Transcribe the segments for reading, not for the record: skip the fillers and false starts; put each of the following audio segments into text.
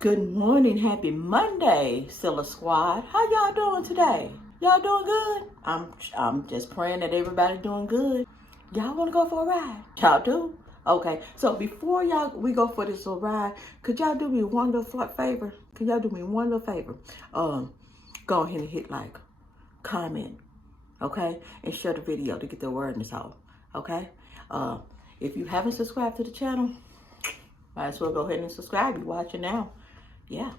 Good morning, happy Monday, Scilla Squad. How y'all doing today? Y'all doing good? I'm just praying that everybody's doing good. Y'all want to go for a ride? Y'all do? Okay. So before we go for this little ride, could y'all do me one little favor? Could y'all do me one little favor? Go ahead and hit like, comment, okay, and share the video to get the awareness out. Okay. If you haven't subscribed to the channel, might as well go ahead and subscribe. You're watching now. Yeah.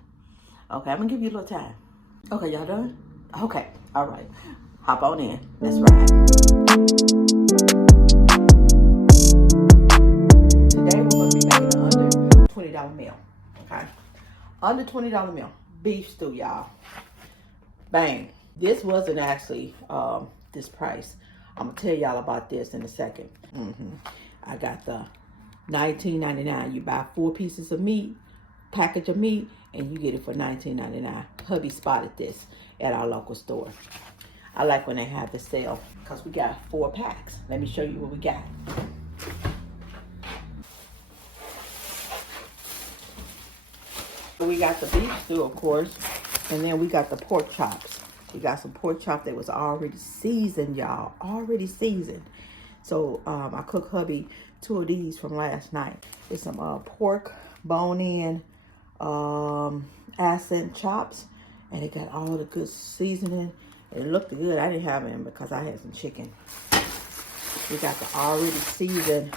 Okay, I'm gonna give you a little time. Okay, y'all done? Okay, all right. Hop on in. Let's ride. Today we're gonna be making an under $20 meal. Okay. Under $20 meal. Beef stew, y'all. Bang. This wasn't actually this price. I'm gonna tell y'all about this in a second. I got the $19.99. You buy 4 pieces of meat, package of meat, and you get it for $19.99. Hubby spotted this at our local store. I like when they have the sale because we got 4 packs. Let me show you what we got. So we got the beef stew, of course, and then we got the pork chops. We got some pork chop that was already seasoned, y'all. Already seasoned. So I cooked hubby 2 of these from last night. It's some pork, bone-in, accent chops, and it got all the good seasoning. It looked good. I didn't have it because I had some chicken. We got the already seasoned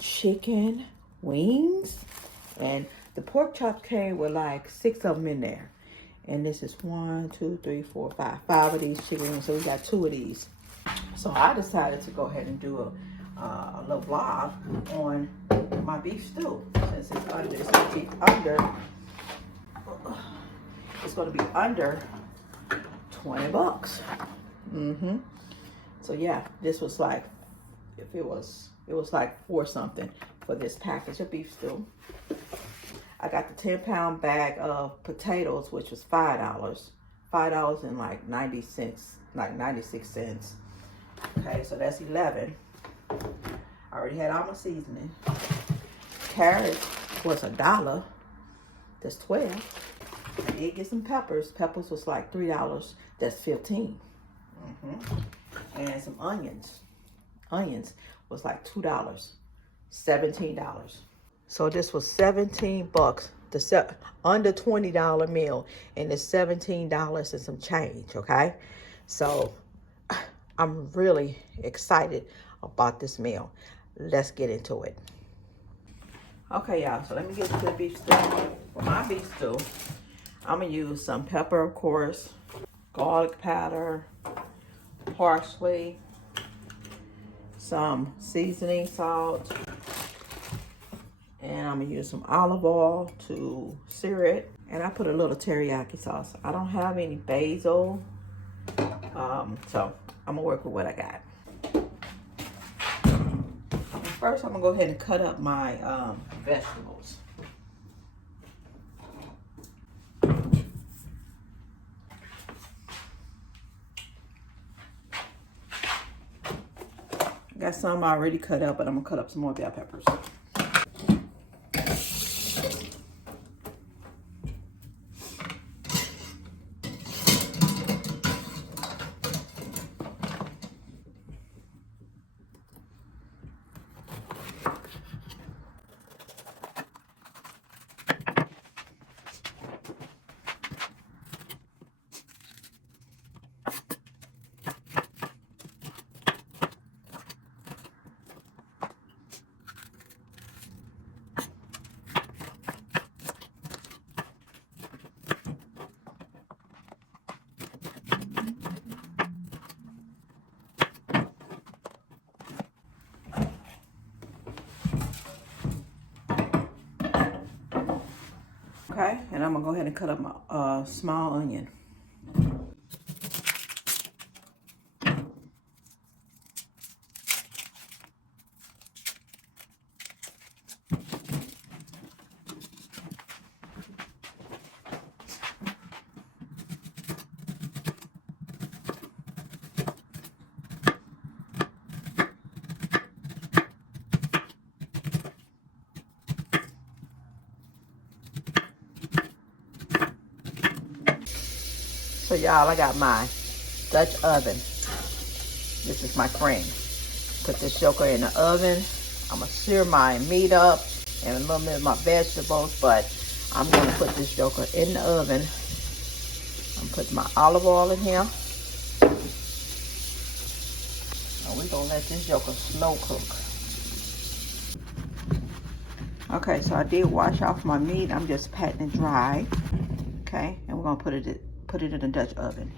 chicken wings, and the pork chops came with like 6 of them in there. And this is 1, 2, 3, 4, 5 of these chicken wings. So we got 2 of these. So I decided to go ahead and do a little vlog on my beef stew, since it's going to be under 20 bucks. So yeah, this was like, it was like 4 something for this package of beef stew. I got the 10-pound bag of potatoes, which was $5 and like 90 cents, like 96 cents. Okay, so that's 11. I already had all my seasoning. Carrots was $1. That's 12. I did get some peppers. Peppers was like $3. That's 15. And some onions. Onions was like $2. $17. So this was 17 bucks. The under $20 meal, and it's $17 and some change. Okay, so I'm really excited about this meal. Let's get into it. Okay, y'all, so let me get to the beef stew. For my beef stew, I'm gonna use some pepper, of course, garlic powder, parsley, some seasoning salt, and I'm gonna use some olive oil to sear it. And I put a little teriyaki sauce. I don't have any basil, so I'm gonna work with what I got. First, I'm gonna go ahead and cut up my vegetables. Got some already cut up, but I'm gonna cut up some more bell peppers. Okay, and I'm gonna go ahead and cut up my small onion. So y'all, I got my Dutch oven. This is my friend. Put this joker in the oven. I'm gonna sear my meat up and a little bit of my vegetables, but I'm gonna put this joker in the oven. I'm putting my olive oil in here. And we're gonna let this joker slow cook. Okay, so I did wash off my meat. I'm just patting it dry. Okay, and we're gonna put it in the Dutch oven.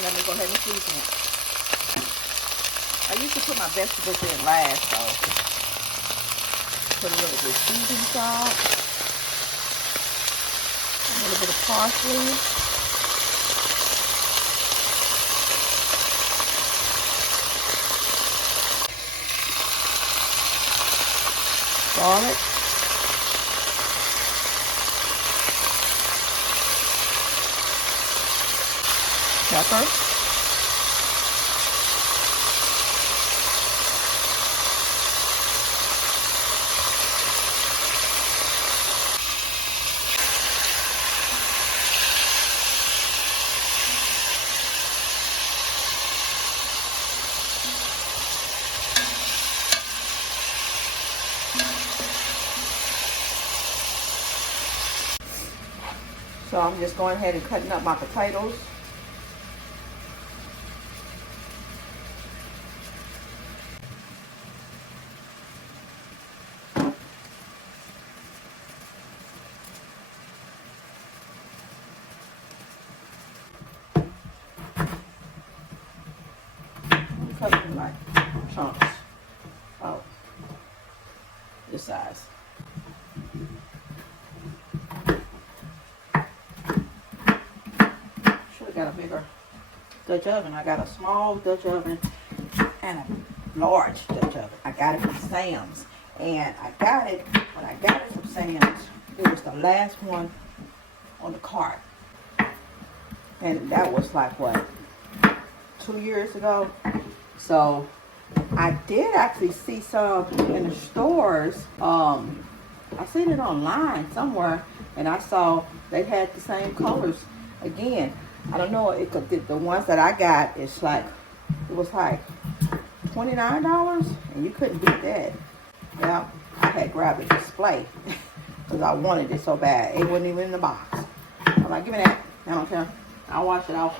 Let me go ahead and season it. I used to put my vegetables in last, so put a little bit of seasoning salt, a little bit of parsley, garlic, pepper, so I'm just going ahead and cutting up my potatoes. Cut them like chunks. Oh, this size. Should have got a bigger Dutch oven. I got a small Dutch oven and a large Dutch oven. I got it from Sam's, and I got it when I got it from Sam's. It was the last one on the cart, and that was like what, 2 years ago. So I did actually see some in the stores. I seen it online somewhere, and I saw they had the same colors again. I don't know. It could, the ones that I got, it was like $29, and you couldn't beat that. Yeah, I had grabbed the display because I wanted it so bad. It wasn't even in the box. I'm like, give me that. I don't care. I'll wash it off.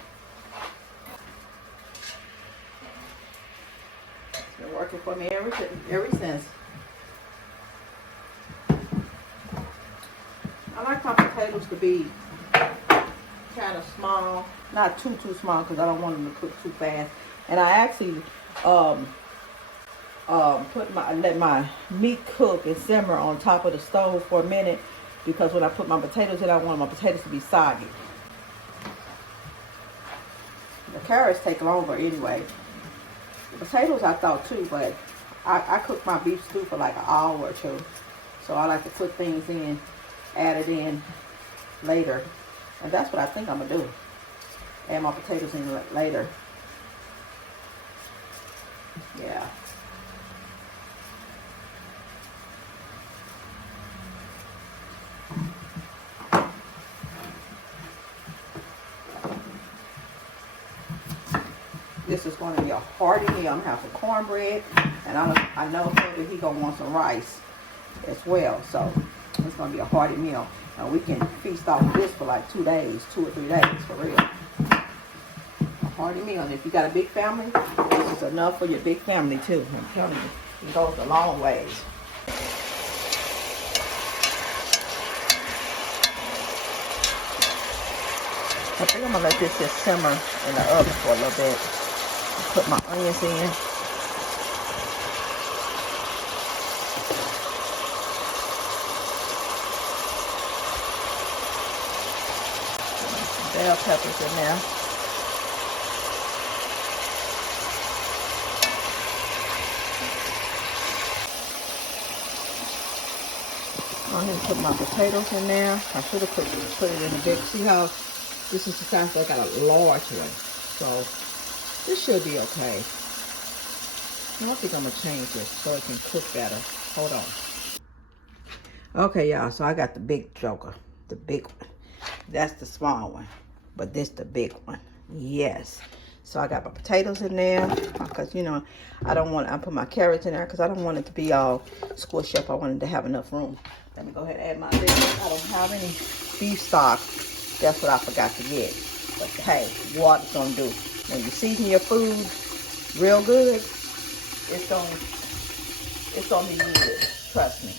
Been working for me ever since. I like my potatoes to be kind of small, not too small, because I don't want them to cook too fast. And I actually let my meat cook and simmer on top of the stove for a minute, because when I put my potatoes in, I want my potatoes to be soggy. The carrots take longer anyway. The potatoes I thought too, but I cook my beef stew for like an hour or two. So I like to put things in, add it in later. And that's what I think I'm going to do. Add my potatoes in later. Yeah. This is going to be a hearty meal. I'm going to have some cornbread, and I know maybe he's going to want some rice as well. So it's going to be a hearty meal. And we can feast off this for like 2 days, 2 or 3 days, for real. A hearty meal. And if you got a big family, this is enough for your big family too. I'm telling you, it goes a long ways. I think I'm going to let this just simmer in the oven for a little bit. Put my onions in. Bell peppers in there. Go ahead and put my potatoes in there. I should have put it in a big. See how this is the size I got a large one. So this should be okay. I think I'm gonna change this so it can cook better. Hold on. Okay, y'all, so I got the big joker, the big one. That's the small one, but this the big one. Yes. So I got my potatoes in there because, you know, I put my carrots in there because I don't want it to be all squished up. I wanted to have enough room. Let me go ahead and add my liquid. I don't have any beef stock. That's what I forgot to get. But hey, water's gonna do. When you season your food real good, it's gonna be good. Trust me.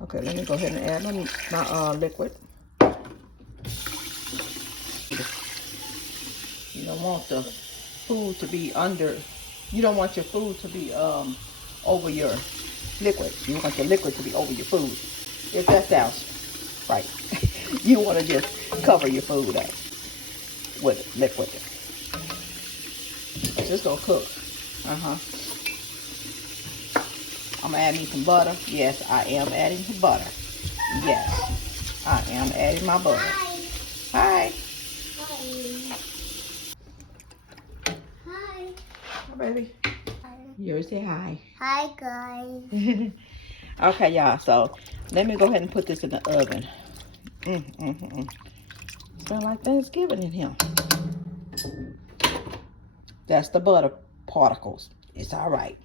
Okay, let me go ahead and add my liquid. You don't want the food to be you don't want your food to be over your liquid. You want your liquid to be over your food. If that sounds right. You want to just cover your food up with liquid. It's just gonna cook. I'm gonna add me some butter. Yes, I am adding some butter. Yes, I am adding my butter. Hi. Hi. Hi, baby. Hi. You say hi. Hi, guys. Okay, y'all. So let me go ahead and put this in the oven. Sound like Thanksgiving in here. That's the butter particles. It's all right.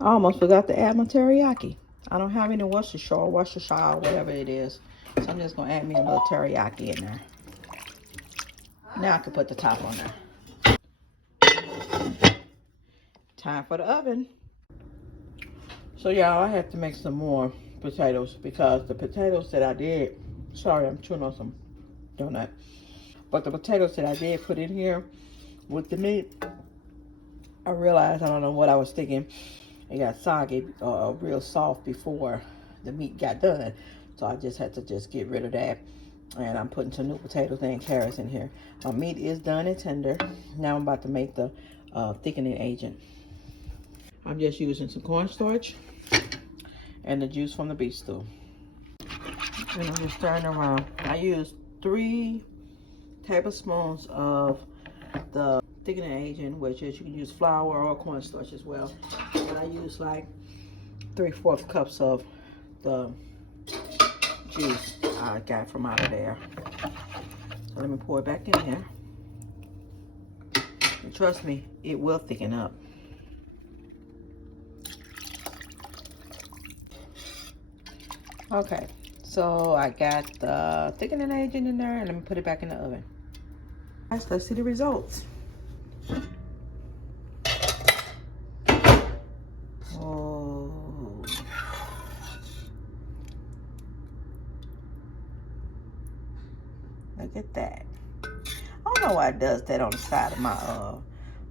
I almost forgot to add my teriyaki. I don't have any Worcestershire, whatever it is. So I'm just going to add me a little teriyaki in there. Now I can put the top on there. Time for the oven. So y'all, I had to make some more potatoes because the potatoes that I did, sorry, I'm chewing on some donut. But the potatoes that I did put in here with the meat, I realized, I don't know what I was thinking. It got soggy, real soft before the meat got done. So I just had to get rid of that. And I'm putting some new potatoes and carrots in here. My meat is done and tender. Now I'm about to make the thickening agent. I'm just using some cornstarch and the juice from the beef stew. And I'm just stirring around. I used 3 tablespoons of the thickening agent, which is, you can use flour or cornstarch as well. But I use like 3/4 cups of the juice I got from out of there. So let me pour it back in here. And trust me, it will thicken up. Okay, so I got the thickening agent in there, and let me put it back in the oven. Let's see the results. Oh. Look at that. I don't know why it does that on the side of my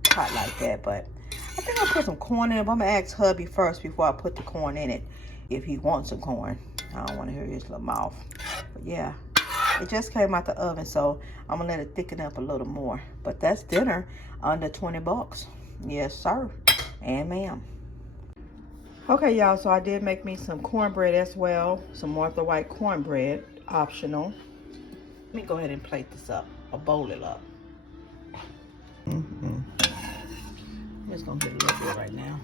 pot like that, but I think I'll put some corn in it. But I'm gonna ask hubby first before I put the corn in it if he wants some corn. I don't want to hear his little mouth. But yeah, it just came out the oven, so I'm gonna let it thicken up a little more. But that's dinner under 20 bucks. Yes, sir. And ma'am. Okay, y'all, so I did make me some cornbread as well. Some Martha White cornbread, optional. Let me go ahead and plate this up, or bowl it up. I'm just gonna get a little bit right now.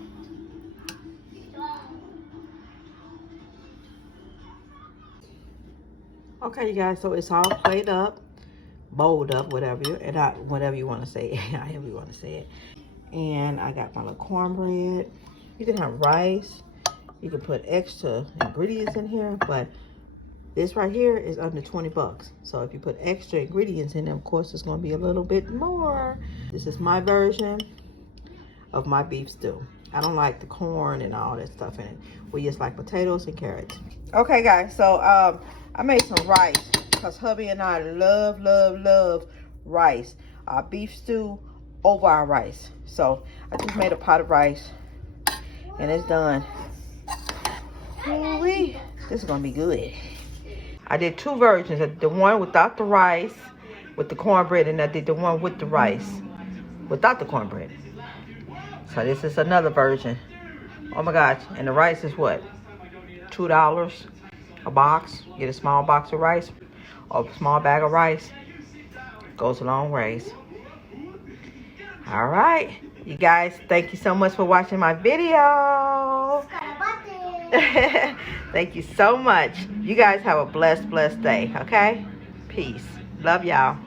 Okay, you guys, so it's all plated up, bowled up, whatever you want to say, however you want to say it. And I got my little cornbread. You can have rice. You can put extra ingredients in here, but this right here is under 20 bucks. So if you put extra ingredients in there, of course, it's going to be a little bit more. This is my version of my beef stew. I don't like the corn and all that stuff in it. We just like potatoes and carrots. Okay, guys, so I made some rice because hubby and I love rice. Our beef stew over our rice. So I just made a pot of rice and it's done. Ooh-wee. This is gonna be good. I did 2 versions. I did the one without the rice with the cornbread, and I did the one with the rice without the cornbread. So this is another version Oh my gosh. And the rice is what? $2 a box. Get a small box of rice or a small bag of rice. Goes a long ways. All right. You guys, thank you so much for watching my video. Thank you so much. You guys have a blessed day, okay? Peace. Love y'all.